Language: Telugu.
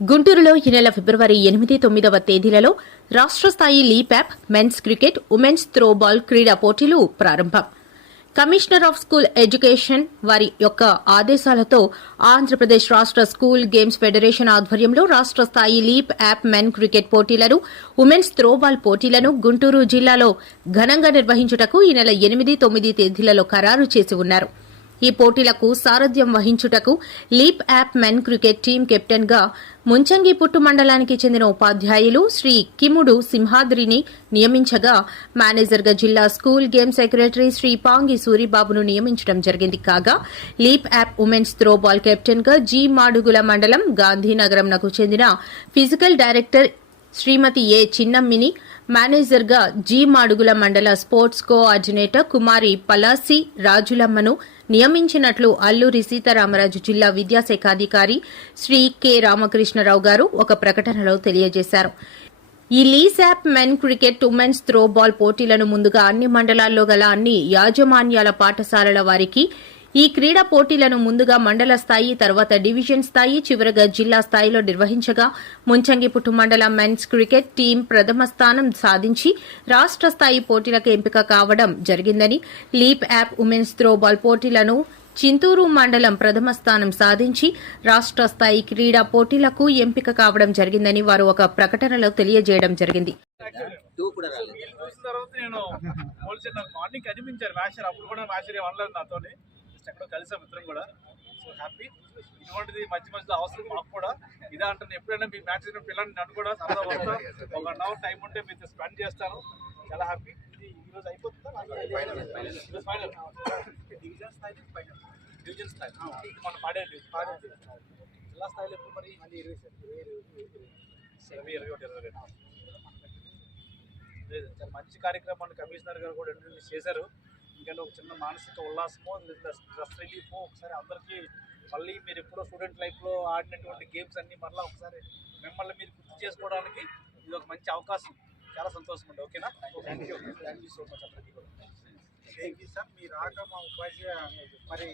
గుంటూరులో ఈ నెల ఫిబ్రవరి ఎనిమిది తొమ్మిదవ తేదీలలో రాష్ట్ర స్థాయి leap app men's cricket women's throwball క్రీడా పోటీలు ప్రారంభం. కమిషనర్ ఆఫ్ స్కూల్ ఎడ్యుకేషన్ వారి యొక్క ఆదేశాలతో ఆంధ్రప్రదేశ్ రాష్ట్ర స్కూల్ గేమ్స్ ఫెడరేషన్ ఆధ్వర్యంలో రాష్ట్ర స్థాయి లీప్ యాప్ మెన్ క్రికెట్ పోటీలను ఉమెన్స్ త్రోబాల్ పోటీలను గుంటూరు జిల్లాలో ఘనంగా నిర్వహించుటకు ఈ నెల ఎనిమిది తొమ్మిది తేదీలలో ఖరారు చేసి ఉన్నారు. ఈ పోటీలకు సారథ్యం వహించుటకు leap app men cricket team కెప్టెన్గా ముంచంగి పుట్టు మండలానికి చెందిన ఉపాధ్యాయులు శ్రీ కిముడు సింహాద్రిని నియమించగా మేనేజర్గా జిల్లా school game secretary Shri Pangi సూరిబాబును నియమించడం జరిగింది. కాగా లీప్ యాప్ ఉమెన్స్ త్రోబాల్ కెప్టెన్గా జీ మాడుగుల మండలం గాంధీనగరంకు చెందిన ఫిజికల్ డైరెక్టర్ శ్రీమతి ఏ చిన్నమ్మిని మేనేజర్గా జీ మాడుగుల మండల స్పోర్ట్స్ కోఆర్డినేటర్ కుమారి పలాసి రాజులమ్మను నియమించినట్లు అల్లూరి సీతారామరాజు జిల్లా విద్యాశాఖ అధికారి శ్రీ కె రామకృష్ణరావు గారు ఒక ప్రకటనలో తెలియజేశారు. ఈ leap app men cricket women's throw ball పోటీలను ముందుగా అన్ని మండలాల్లో గల అన్ని యాజమాన్యాల పాఠశాలల వారికి ఈ క్రీడా పోటీలను ముందుగా మండల స్థాయి తర్వాత డివిజన్ స్థాయి చివరగా జిల్లా స్థాయిలో నిర్వహించగా ముంచంగిపుట్టు మండల మెన్స్ క్రికెట్ టీం ప్రథమ స్థానం సాధించి రాష్ట్ర స్థాయి పోటీలకు ఎంపిక కావడం జరిగిందని లీప్ యాప్ ఉమెన్స్ త్రోబాల్ పోటీలను చింతూరు మండలం ప్రథమ స్థానం సాధించి రాష్ట్ర స్థాయి క్రీడా పోటీలకు ఎంపిక కావడం జరిగిందని వారు ఒక ప్రకటనలో తెలియజేయడం జరిగింది. చూసిన తర్వాత నేను మార్నింగ్ కనిపించారు. అప్పుడు కూడా నాతోని. కలిసాం ఇద్దరం కూడా? సో హ్యాపీ ఇటువంటిది మధ్య మధ్యలో అవసరం మాకు కూడా. ఇదే అంటాను ఎప్పుడైనా మీ మ్యాచ్ పిల్లల్ని నన్ను కూడా సరదా వస్తా. ఒక వన్ అవర్ టైం ఉంటే మీతో స్పెండ్ చేస్తాను. చాలా హ్యాపీ ఇది ఈ రోజు అయిపోతుందా? ఈరోజు ఫైనల్ డివిజన్ స్థాయి ఫైనల్ డివిజన్ స్థాయి మనం పాడేది పాడేది జిల్లా స్థాయిలో ఎప్పుడు మరి? ఇరవై ఇరవై ఒకటి ఇరవై రెండు. లేదు చాలా మంచి కార్యక్రమాన్ని కమిషనర్ గారు కూడా ఇంట్రడ్యూస్ చేశారు. ఎందుకంటే ఒక చిన్న మానసిక ఉల్లాసము స్ట్రెస్ రిలీఫ్ ఒకసారి అందరికీ మళ్ళీ మీరు ఎప్పుడో స్టూడెంట్ లైఫ్లో ఆడినటువంటి గేమ్స్ అన్నీ మళ్ళీ ఒకసారి మిమ్మల్ని మీరు గుర్తు చేసుకోవడానికి ఇది ఒక మంచి అవకాశం. చాలా సంతోషం అండి ఓకేనా? Thank you thank you so much అందరికీ కూడా. థ్యాంక్ యూ సార్ మీ రాక మా ఉపాధ్యాయ మరి